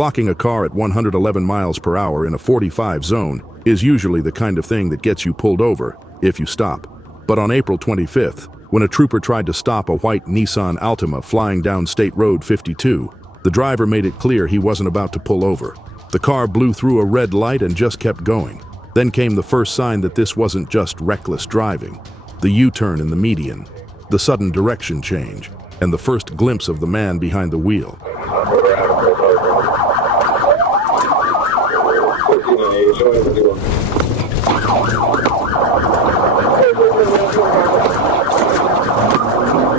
Clocking a car at 111 miles per hour in a 45 zone is usually the kind of thing that gets you pulled over if you stop. But on April 25th, when a trooper tried to stop a white Nissan Altima flying down State Road 52, the driver made it clear he wasn't about to pull over. The car blew through a red light and just kept going. Then came the first sign that this wasn't just reckless driving. The U-turn in the median, the sudden direction change, and the first glimpse of the man behind the wheel.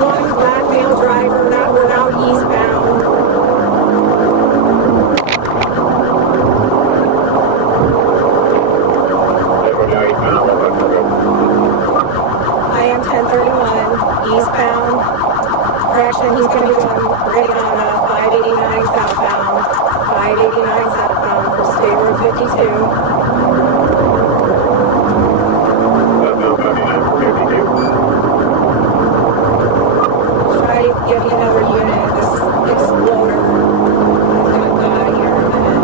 One black male driver that went out eastbound. I am 1031 eastbound. Correction, he's going to be going right on 589 southbound. 589 southbound for State Road 52. Give you another unit. This exploder is going to die here in a minute.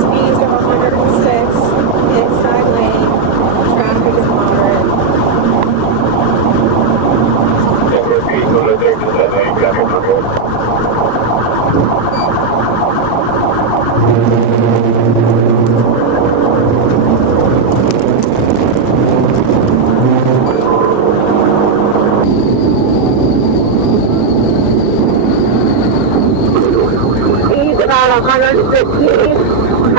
Speeds of 106 inside lane. Traffic is moderate. Speeds about 160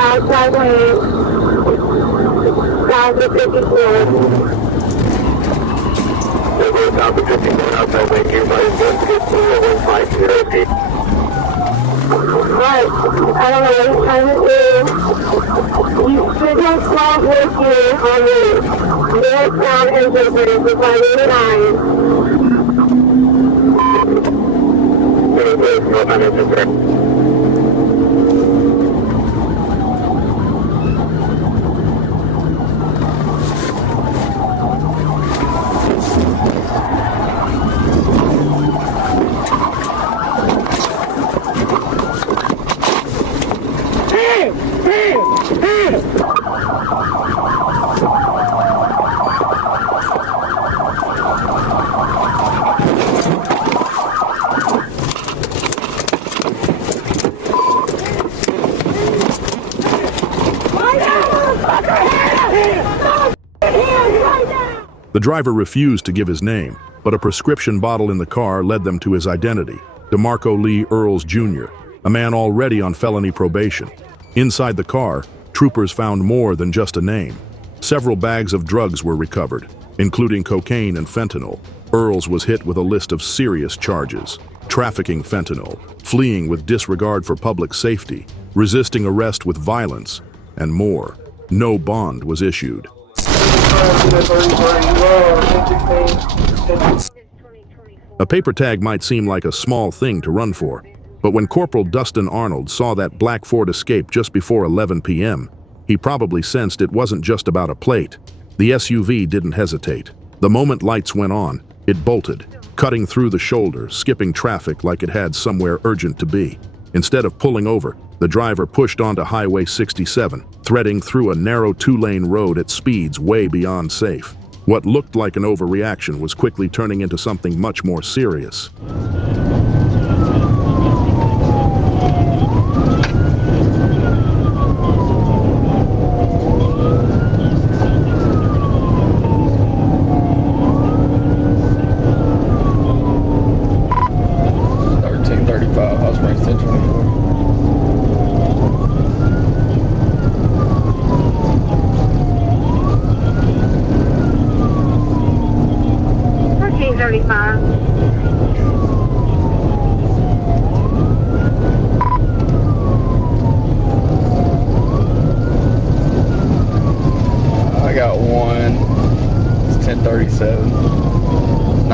outside lane. 54. Right, I don't know what he's trying to do. You should have stopped working on the northbound engine bridge with 589. The driver refused to give his name, but a prescription bottle in the car led them to his identity, DeMarco Lee Earls Jr., a man already on felony probation. Inside the car, troopers found more than just a name. Several bags of drugs were recovered, including cocaine and fentanyl. Earls was hit with a list of serious charges: trafficking fentanyl, fleeing with disregard for public safety, resisting arrest with violence, and more. No bond was issued. A paper tag might seem like a small thing to run for, but when Corporal Dustin Arnold saw that black Ford Escape just before 11 p.m., he probably sensed it wasn't just about a plate. The SUV didn't hesitate. The moment lights went on, it bolted, cutting through the shoulder, skipping traffic like it had somewhere urgent to be. Instead of pulling over, the driver pushed onto Highway 67, threading through a narrow two-lane road at speeds way beyond safe. What looked like an overreaction was quickly turning into something much more serious.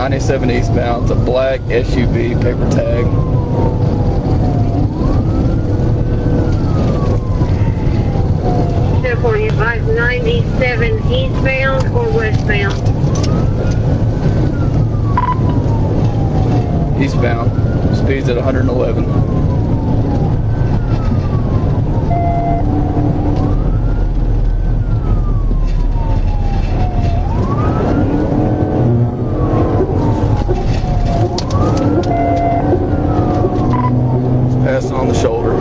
97 eastbound. It's a black SUV, paper tag. 97 eastbound or westbound? Eastbound. Speed's at 111. Passing on the shoulder.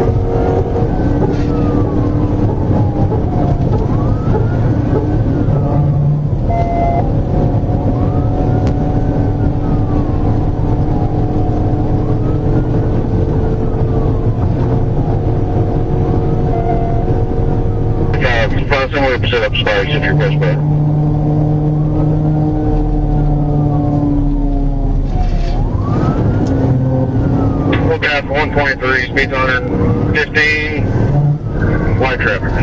Similar percent up spikes if you're best bet. Look out for 123, speed's 115, light traffic.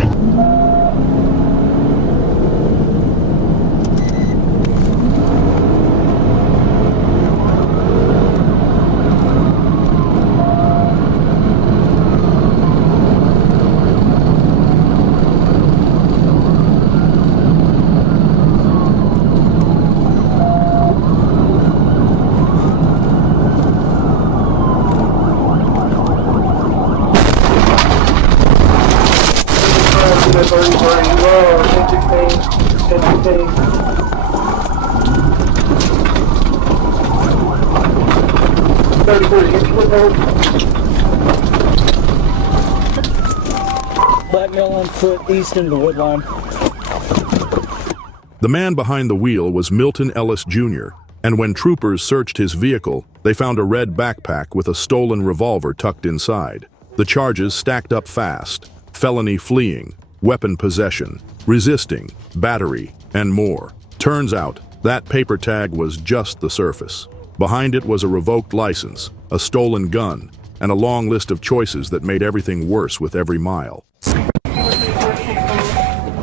Black male on foot east into the wood line. The man behind the wheel was Milton Ellis Jr., and when troopers searched his vehicle, they found a red backpack with a stolen revolver tucked inside. The charges stacked up fast: felony fleeing, weapon possession, resisting, battery, and more. Turns out, that paper tag was just the surface. Behind it was a revoked license, a stolen gun, and a long list of choices that made everything worse with every mile.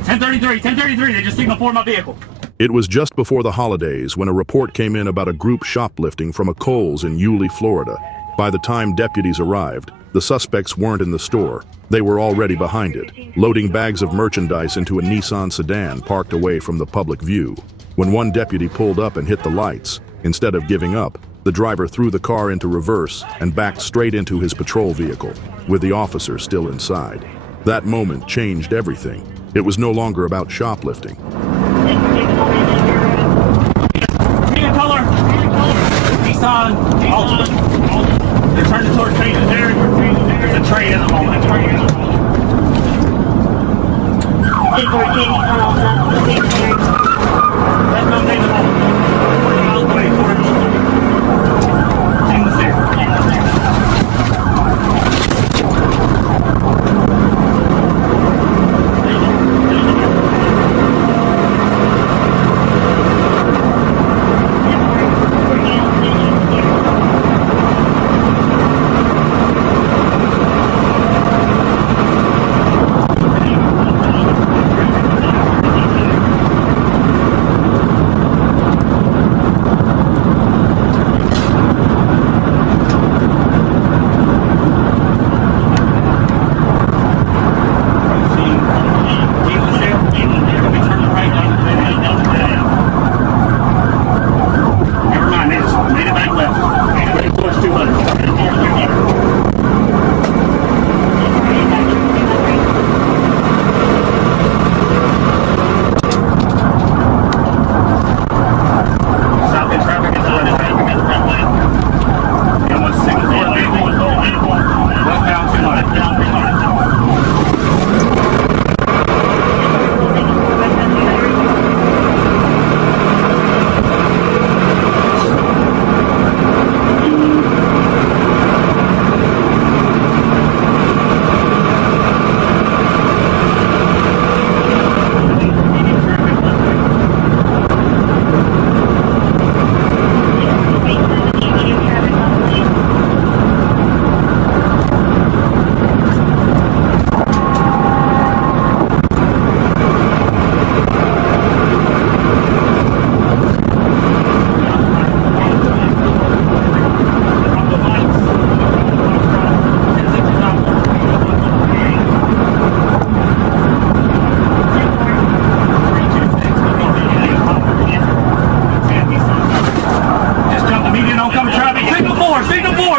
1033, they just signaled for my vehicle. It was just before the holidays when a report came in about a group shoplifting from a Kohl's in Yulee, Florida. By the time deputies arrived, the suspects weren't in the store. They were already behind it, loading bags of merchandise into a Nissan sedan parked away from the public view. When one deputy pulled up and hit the lights, instead of giving up, the driver threw the car into reverse and backed straight into his patrol vehicle, with the officer still inside. That moment changed everything. It was no longer about shoplifting. Nissan, they're turning towards changing there. There's a trade at the moment. That's no name at all. 40 miles away, in the city.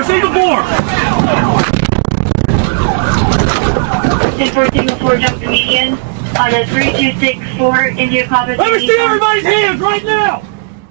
Signal 4! 10-4, jump to median on a 3264 India Papa. Let me see everybody's hands right now!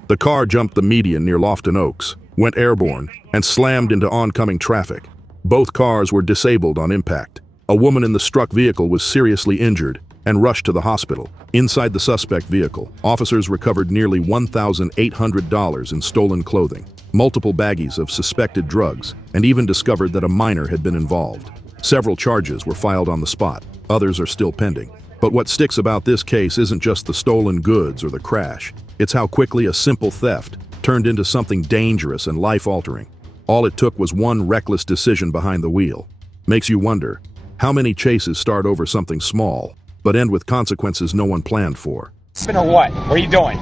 The car jumped the median near Lofton Oaks, went airborne, and slammed into oncoming traffic. Both cars were disabled on impact. A woman in the struck vehicle was seriously injured and rushed to the hospital. Inside the suspect vehicle, officers recovered nearly $1,800 in stolen clothing, multiple baggies of suspected drugs, and even discovered that a minor had been involved. Several charges were filed on the spot. Others are still pending. But what sticks about this case isn't just the stolen goods or the crash. It's how quickly a simple theft turned into something dangerous and life-altering. All it took was one reckless decision behind the wheel. Makes you wonder, how many chases start over something small, but end with consequences no one planned for? Spin or what? What are you doing?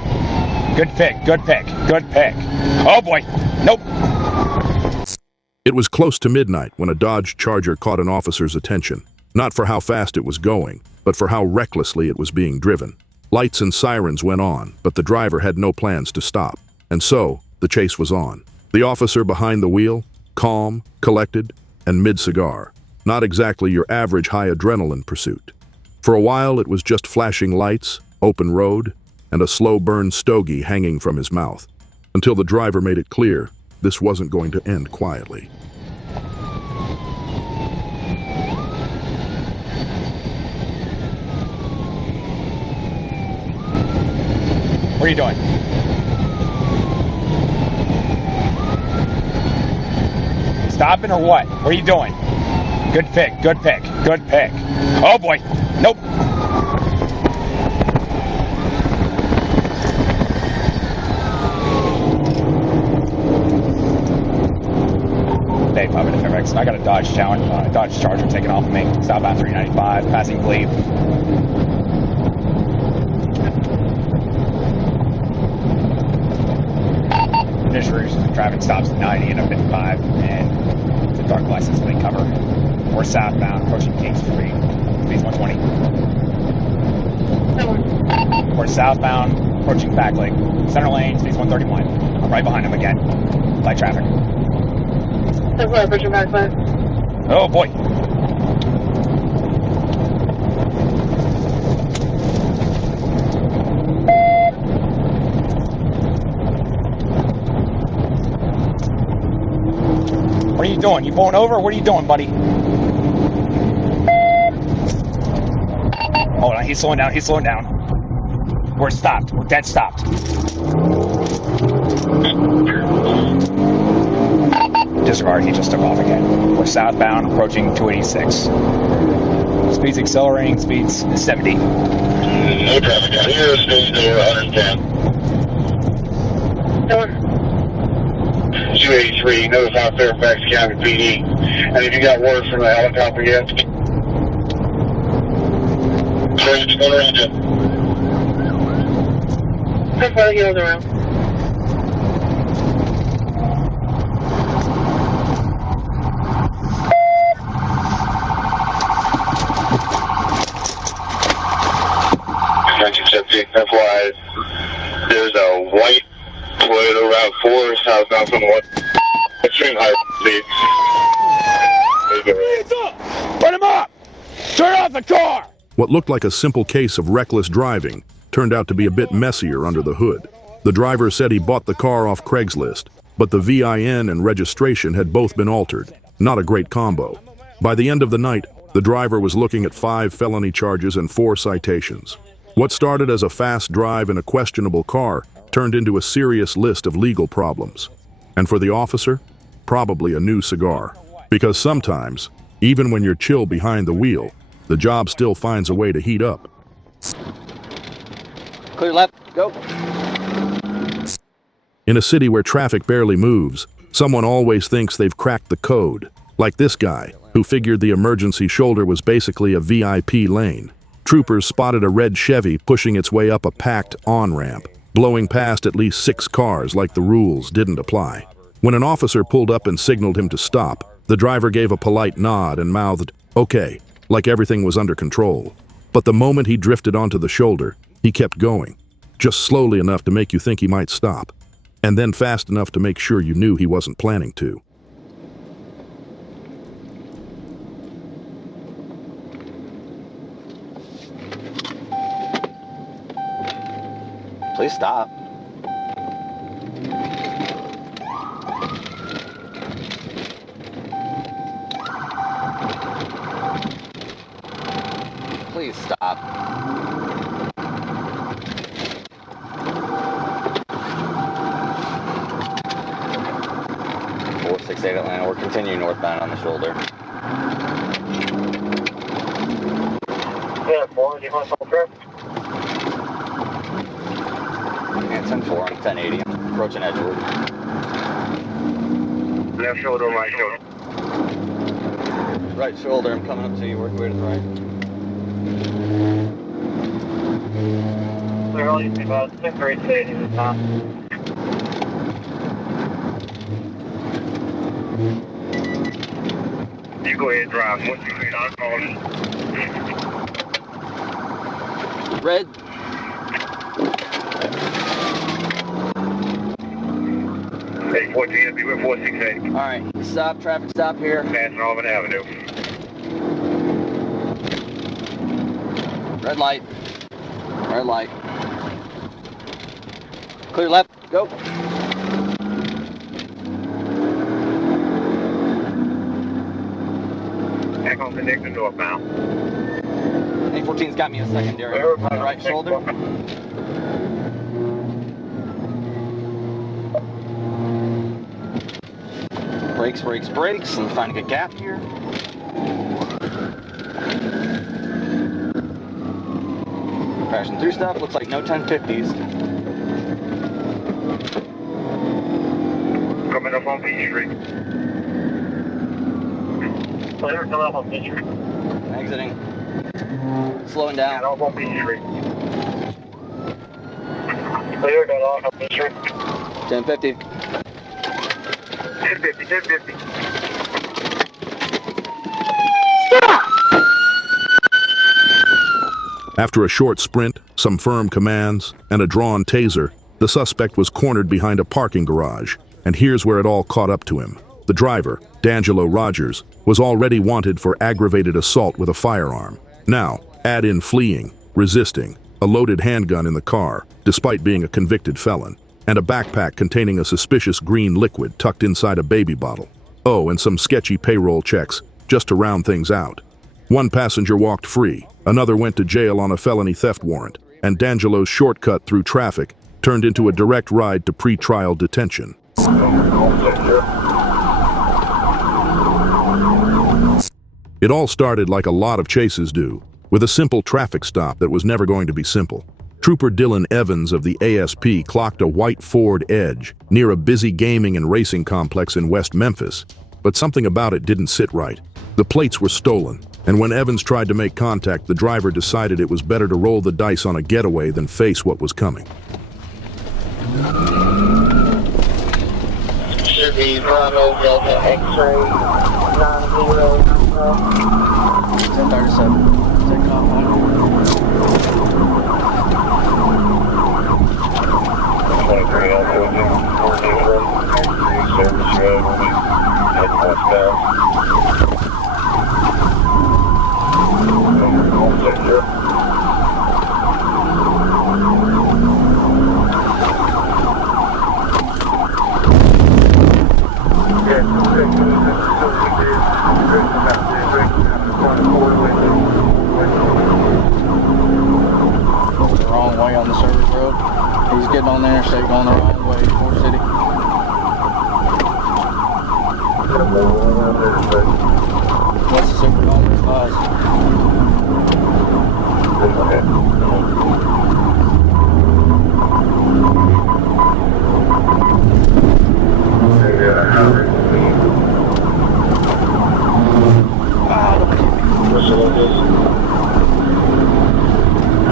Good pick, good pick, good pick. Oh boy, nope. It was close to midnight when a Dodge Charger caught an officer's attention, not for how fast it was going, but for how recklessly it was being driven. Lights and sirens went on, but the driver had no plans to stop. And so, the chase was on. The officer behind the wheel, calm, collected, and mid-cigar. Not exactly your average high-adrenaline pursuit. For a while, it was just flashing lights, open road, and a slow-burn stogie hanging from his mouth, until the driver made it clear this wasn't going to end quietly. What are you doing? Stopping or what? What are you doing? Good pick, good pick, good pick. Oh boy, nope. Hey, Puppet FX. I got a Dodge Charger taking off of me. Southbound 395, passing Glebe. Initial traffic stops at 90 and up at 5, and the dark license plate cover. We're southbound, approaching King Street, speeds 120. We're southbound, approaching Back Lake, center lane, speeds 131. I'm right behind him again. Light traffic. Approaching Back Lake. Oh boy. What are you doing? You pulling over? What are you doing, buddy? Hold on, he's slowing down. He's slowing down. We're stopped. We're dead stopped. Disregard, he just took off again. We're southbound, approaching 286. Speeds accelerating, speeds 70. No traffic out here, speeds to 110. 283, notify Fairfax County PD. And if you got word from the helicopter yet? Sorry, going around you. How far he goes around? FY, there's a white Toyota RAV4 southbound from what? Extreme high speed. Hands up! Put him up! Turn off the car! What looked like a simple case of reckless driving turned out to be a bit messier under the hood. The driver said he bought the car off Craigslist, but the VIN and registration had both been altered. Not a great combo. By the end of the night, the driver was looking at 5 felony charges and 4 citations. What started as a fast drive in a questionable car turned into a serious list of legal problems. And for the officer, probably a new cigar. Because sometimes, even when you're chill behind the wheel, the job still finds a way to heat up. Clear left, go. In a city where traffic barely moves, someone always thinks they've cracked the code. Like this guy, who figured the emergency shoulder was basically a VIP lane. Troopers spotted a red Chevy pushing its way up a packed on-ramp, blowing past at least 6 cars like the rules didn't apply. When an officer pulled up and signaled him to stop, the driver gave a polite nod and mouthed, "Okay," like everything was under control. But the moment he drifted onto the shoulder, he kept going, just slowly enough to make you think he might stop, and then fast enough to make sure you knew he wasn't planning to. Please stop. Please stop. 468 Atlanta, we're continuing northbound on the shoulder. Yeah, 4, do you want to trip? And 10-4 on 1080, approaching Edgewood. Left shoulder, right shoulder. Right shoulder, I'm coming up to you, work your way to the right. Clear all you see about 6 or 8 cities this time. You go ahead and drive. Once you get on call. Red. Hey, 14, be with 468. Alright, stop, traffic stop here. Passing Auburn Avenue. Red light. Red light. Clear left, go. Back on connector northbound. 814's got me a secondary on the right shoulder. Brakes, brakes, brakes. Let me find a good gap here. Crashing through stuff. Looks like no 1050s. Coming up on Beach Street. Clear, coming up on Beach Street. Exiting. Slowing down. Got off on Beach Street. Clear, got off on Beach Street. 1050. 1050, 1050. After a short sprint, some firm commands, and a drawn taser, the suspect was cornered behind a parking garage. And here's where it all caught up to him. The driver, D'Angelo Rogers, was already wanted for aggravated assault with a firearm. Now, add in fleeing, resisting, a loaded handgun in the car, despite being a convicted felon, and a backpack containing a suspicious green liquid tucked inside a baby bottle. Oh, and some sketchy payroll checks, just to round things out. One passenger walked free, another went to jail on a felony theft warrant, and D'Angelo's shortcut through traffic turned into a direct ride to pre-trial detention. It all started like a lot of chases do, with a simple traffic stop that was never going to be simple. Trooper Dylan Evans of the ASP clocked a white Ford Edge near a busy gaming and racing complex in West Memphis, but something about it didn't sit right. The plates were stolen, and when Evans tried to make contact, the driver decided it was better to roll the dice on a getaway than face what was coming. Should be Bravo Delta X-ray 90. 1037. Take off on. 23 on 14, service road, head westbound. The wrong way on the service road. He's getting on the interstate going the wrong way, Fort City. What's the super number?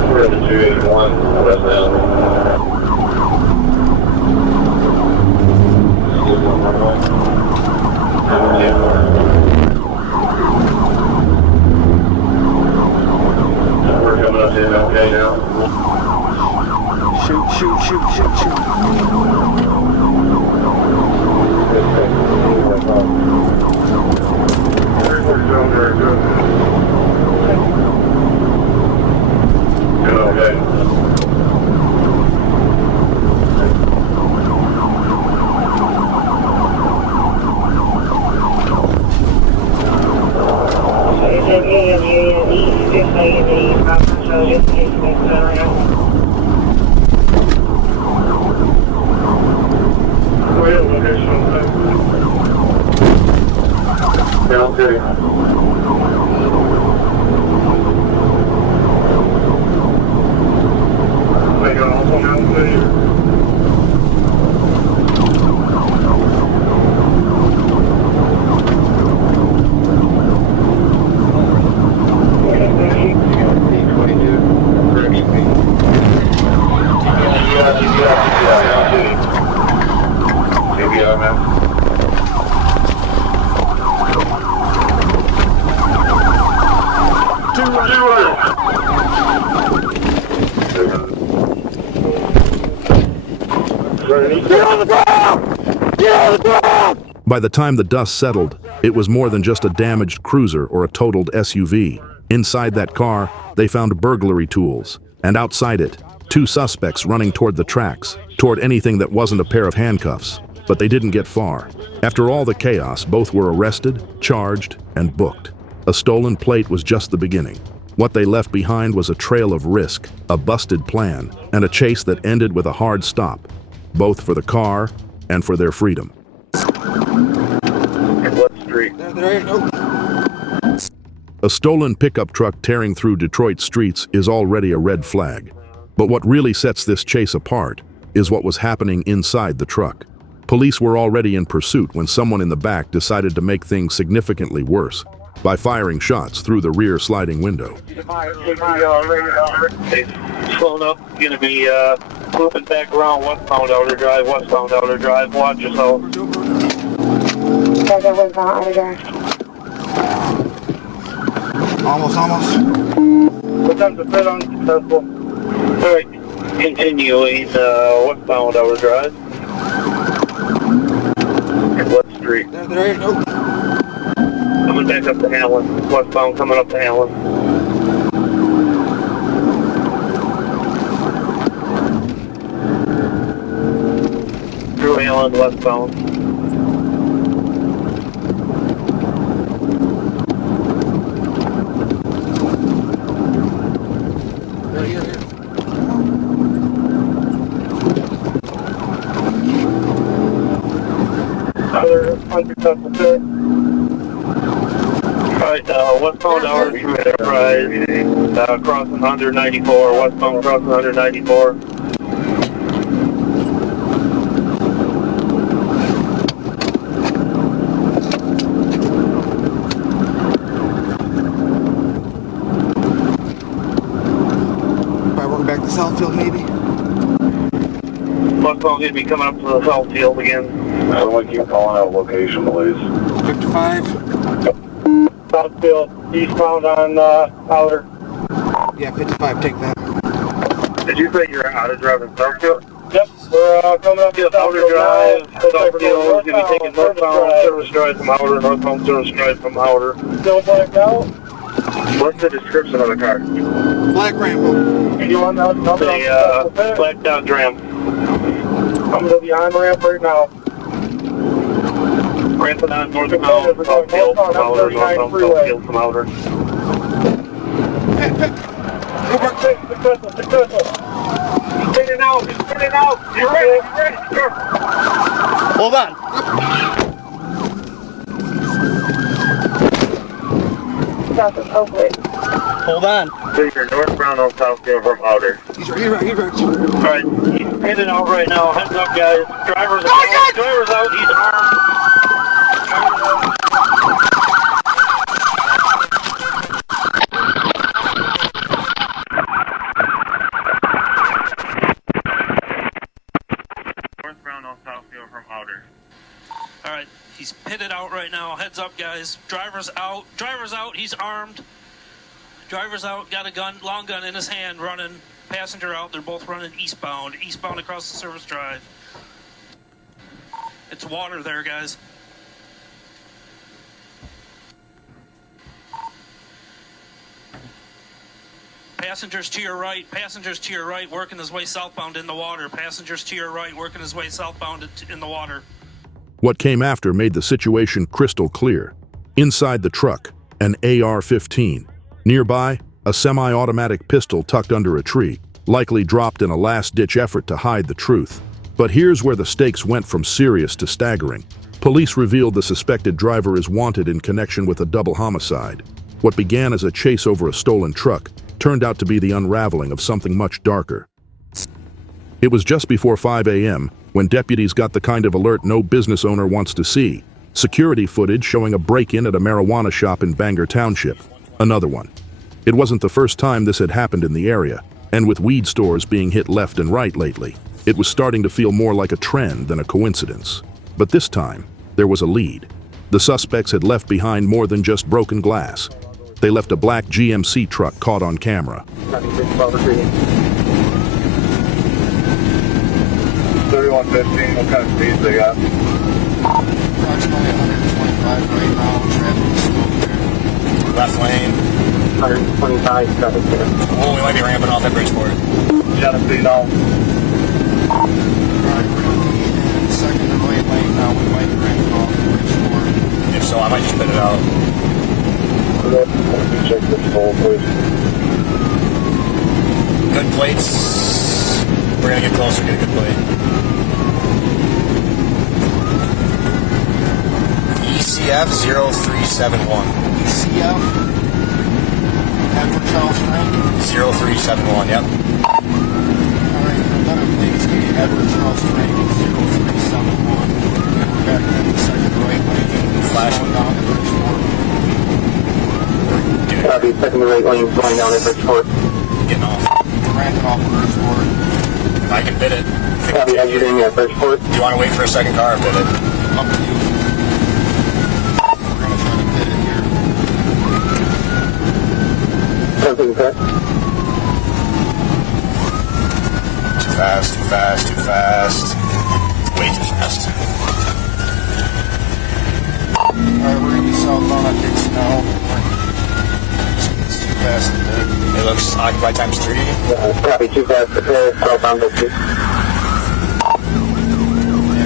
We're at the 281 westbound. We're coming up to MLK now. Shoot, shoot, shoot, shoot, shoot. Okay. By the time the dust settled, it was more than just a damaged cruiser or a totaled SUV. Inside that car, they found burglary tools, and outside it, 2 suspects running toward the tracks, toward anything that wasn't a pair of handcuffs. But they didn't get far. After all the chaos, both were arrested, charged, and booked. A stolen plate was just the beginning. What they left behind was a trail of risk, a busted plan, and a chase that ended with a hard stop, both for the car and for their freedom. What street? A stolen pickup truck tearing through Detroit streets is already a red flag. But what really sets this chase apart is what was happening inside the truck. Police were already in pursuit when someone in the back decided to make things significantly worse by firing shots through the rear sliding window. Slowing up, gonna be looping back around westbound Outer Drive, watch yourself. Almost. What time's the fit unsuccessful? Alright, continuing westbound Outer Drive. What street? Coming back up to Allen. Westbound coming up to Allen. Through Allen, westbound. Other unsuccessful fit. Alright, westbound Outer Enterprise, crossing 194, westbound crossing 194. Probably working back to Southfield, maybe. Westbound gonna be coming up to the south field again. I don't want you calling out location, please. 55. Southfield, eastbound on Outer. Yeah, 55, take that. Did you say you're out of driving Southfield? Yep, we're coming up to Outer Drive. Southfield, gonna be taking northbound service drive from Outer, northbound service drive from Outer. Still blacked out? What's the description of the car? Black Rambo. You on that number? The blacked out Dram. I'm gonna be on ramp right now. Ramping on northbound Southfield from Outer, northbound Southfield from Outer. Successful. Spin it out. You're ready. Sure. Hold on. Hold on. So you're northbound on Southfield from Outer. He's right. Alright, he's headed out right now. Heads up, guys. Driver's out. He's armed. Northbound on Southfield from Outer. All right, he's pitted out right now. Heads up, guys. Driver's out. He's armed. Driver's out. Got a gun, long gun in his hand, running. Passenger out. They're both running eastbound across the service drive. It's water there, guys. Passengers to your right, working his way southbound in the water. Passengers to your right, working his way southbound in the water. What came after made the situation crystal clear. Inside the truck, an AR-15. Nearby, a semi-automatic pistol tucked under a tree, likely dropped in a last-ditch effort to hide the truth. But here's where the stakes went from serious to staggering. Police revealed the suspected driver is wanted in connection with a double homicide. What began as a chase over a stolen truck turned out to be the unraveling of something much darker. It was just before 5 a.m. when deputies got the kind of alert no business owner wants to see. Security footage showing a break-in at a marijuana shop in Bangor Township. Another one. It wasn't the first time this had happened in the area, and with weed stores being hit left and right lately, it was starting to feel more like a trend than a coincidence. But this time, there was a lead. The suspects had left behind more than just broken glass. They left a black GMC truck caught on camera. 3115, what kind of speeds they got? Approximately 125 right now. Traffic is still there. Left lane. 125, traffic there. Oh, we might be ramping off at Bridgeport. Genesee now. Second and right lane now. We might be ramping off at Bridgeport. If so, I might just put it out. Check this hole, please. Good plates. We're gonna get closer, get a good plate. ECF 0371. ECF. Edward Charles Frank. 0371, yep. Alright, the letter plates be Edward Charles Frank 0371. We're back in the second right lane. Flashing down to Bridgeport. Copy, second right lane going down at Bridgeport. Getting off. We're ramping off at Bridgeport. If I can bid it. Copy, exiting at Bridgeport. Do you want to wait for a second car or bid it? Up to you. We're gonna try to bid it here. Something cut. Too fast, too fast, too fast. Way too fast. Alright, we're gonna be southbound on Dixie now. It's too fast to bid. It looks occupied times 3. Copy, too fast to clear, southbound Dixie. Yeah,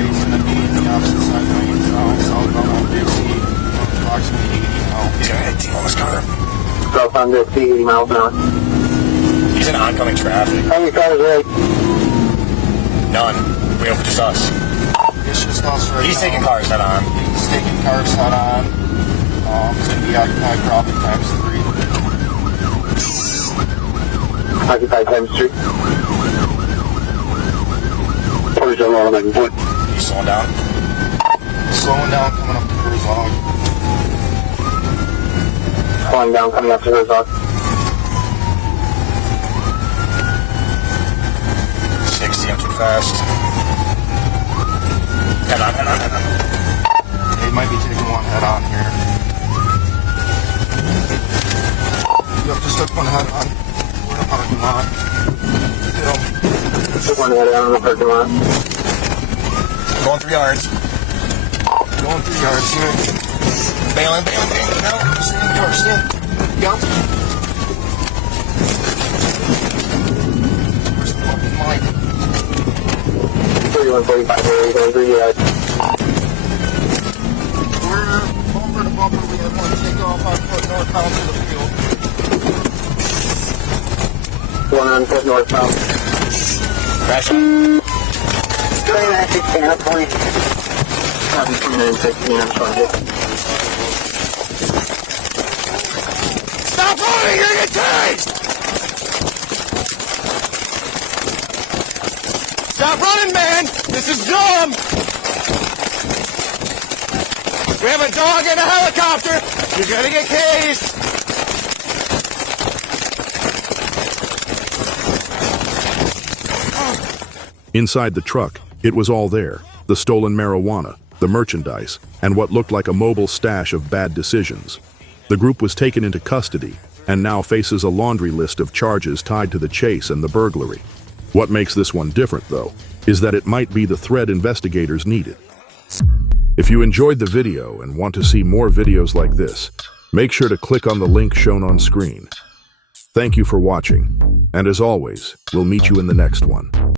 he's gonna be in the opposite side lane now, southbound on Dixie. Approximately 80 now. He's gonna hit T on this car. Southbound Dixie, 80 miles an hour. He's in oncoming traffic. How many cars right? None. We have just us. It's just us right He's now. taking cars head on. He's taking cars head on. It's gonna be occupied probably times 3. Occupied times 3. Portage on 11 foot. He's slowing down. Slowing down, coming up to Herzog. Slowing down, coming up to Herzog. 60, I'm too fast. Head on, head on, head on. They might be taking one head on here. Yep, just took one head on. We're in a parking lot. Took one head out on the parking lot. Going 3 yards. Going 3 yards here. Bailing, bailing, bailing. No. Stay in the car, stay in. Yep. Where's the fucking mic? 3145, we're going 3 yards. We're bumper to bumper. We have one take off on foot northbound to the field. 1 on foot northbound. Crash on. Straight at 16, up 20. Copy, 2916, I'm trying to. Stop running! You're gonna get tased! Stop running, man! This is dumb! We have a dog and a helicopter! You're gonna get tased! Inside the truck, it was all there. The stolen marijuana, the merchandise, and what looked like a mobile stash of bad decisions. The group was taken into custody and now faces a laundry list of charges tied to the chase and the burglary. What makes this one different, though, is that it might be the thread investigators needed. If you enjoyed the video and want to see more videos like this, make sure to click on the link shown on screen. Thank you for watching, and as always, we'll meet you in the next one.